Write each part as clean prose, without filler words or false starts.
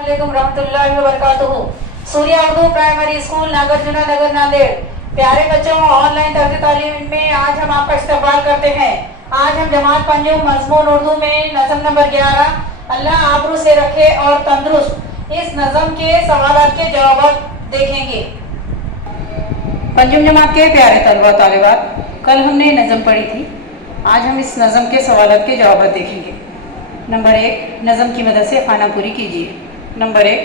वालेकुम रहमतुल्लाहि व बरकातुहू। सूर्या उर्दू प्राइमरी स्कूल नागार्जुना नगर नांदेड़। प्यारे बच्चों, ऑनलाइन तर्ज तालीम में आज हम आपका इस्तकबाल करते हैं। आज हम जमात पंजुम मजमून उर्दू में नज़म नंबर 11 अल्लाह आबरू से रखे और तंदुरुस्त, इस नज़म के सवालात के जवाब देखेंगे। पंजुम जमात के प्यारे तलबा तालिबात, कल हमने नज़म पढ़ी थी। आज हम इस नज़म के सवालात के जवाब देखेंगे। नंबर 1, नज़म की मदद से खाना पूरी कीजिए। नंबर 1,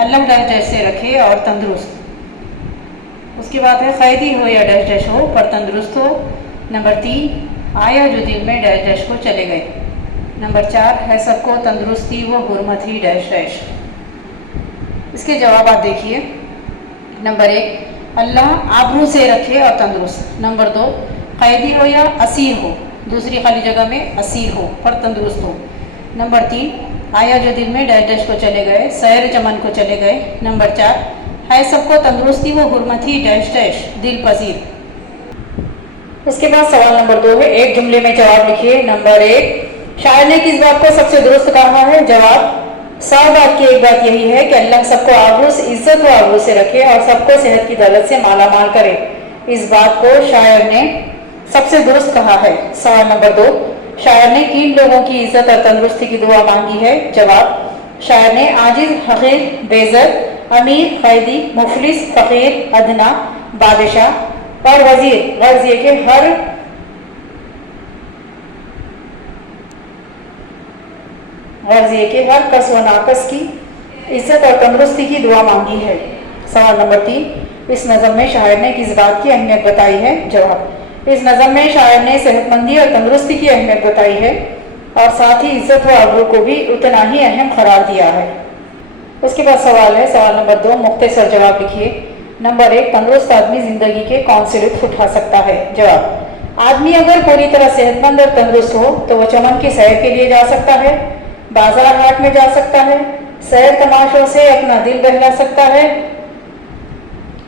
अल्लाह डैश डैश से रखे और तंदुरुस्त। उसके बाद है कैदी हो या डैश डैश हो पर तंदुरुस्त हो। नंबर 3, आया जो दिल में डैश डैश को चले गए। नंबर 4, है सबको तंदुरुस्ती वो हुर्मत ही डैश डैश। इसके जवाब आप देखिए। नंबर 1, अल्लाह आबरू से रखे और तंदुरुस्त। नंबर 2, कैदी हो या असीर हो, दूसरी खाली जगह में असीर हो पर तंदुरुस्त हो। नंबर 3, आया जो दिल में डैश डैश को चले गए, सैर चमन को चले गए। नंबर 4, है सबको तंदुरुस्ती वो हुर्मत ही डैश डैश दिल पसीर। उसके बाद सवाल नंबर 2 है, एक जुमले में जवाब लिखिए। नंबर 1, शायर ने किस बात को सबसे दुरुस्त कहा है? जवाब, 100 बात की एक बात यही है कि अल्लाह सबको आबरू से इज्जत व आबरू से रखे और सबको सेहत की दौलत से माला माल करे। इस बात को शायर ने सबसे दुरुस्त कहा है। सवाल नंबर 2, शायर ने किन लोगों की इज्जत और तंदुरुस्ती की दुआ मांगी है? जवाब, शायर ने आजिज, हकीर, बेइज्जत, अमीर, कैदी, मुफलिस, फकीर, अदना, बादशाह और वजीर, गर्ज ये के हर कस व नाकस की इज्जत और तंदुरुस्ती की दुआ मांगी है। सवाल नंबर 3, इस नज़म में शायर ने किस बात की अहमियत बताई है? जवाब, इस नज़म में शायर ने सेहतमंदी और तंदुरुस्ती की अहमियत बताई है और साथ ही इज्जत व आबरू को भी उतना ही अहम करार दिया है। उसके बाद सवाल है, सवाल नंबर 2, मुख्तसर जवाब लिखिए। नंबर 1, तंदुरुस्त आदमी जिंदगी के कौन से लुत्फ उठा सकता है? जवाब, आदमी अगर पूरी तरह सेहतमंद और तंदुरुस्त हो तो वह चमन की सैर के लिए जा सकता है, बाजार हाट में जा सकता है, सैर तमाशों से अपना दिल बहला सकता है,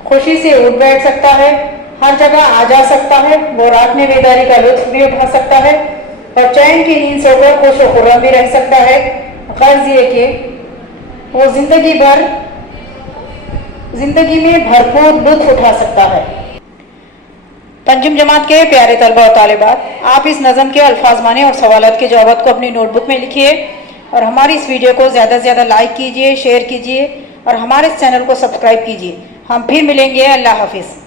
खुशी से उठ बैठ सकता है, हर जगह आ जा सकता है, वो रात में बेदारी का लुत्फ भी उठा सकता है और चैन की नींद सोकर खुश व खुर्रम भी रह सकता है। गर्ज ये कि वो जिंदगी में भरपूर लुत्फ उठा सकता है। पंजुम जमात के प्यारे तलबा और तालिबात, आप इस नज़म के अल्फाज माने और सवालात के जवाब को अपनी नोटबुक में लिखिए और हमारी इस वीडियो को ज़्यादा से ज़्यादा लाइक कीजिए, शेयर कीजिए और हमारे इस चैनल को सब्सक्राइब कीजिए। हम फिर मिलेंगे। अल्लाह हाफिज़।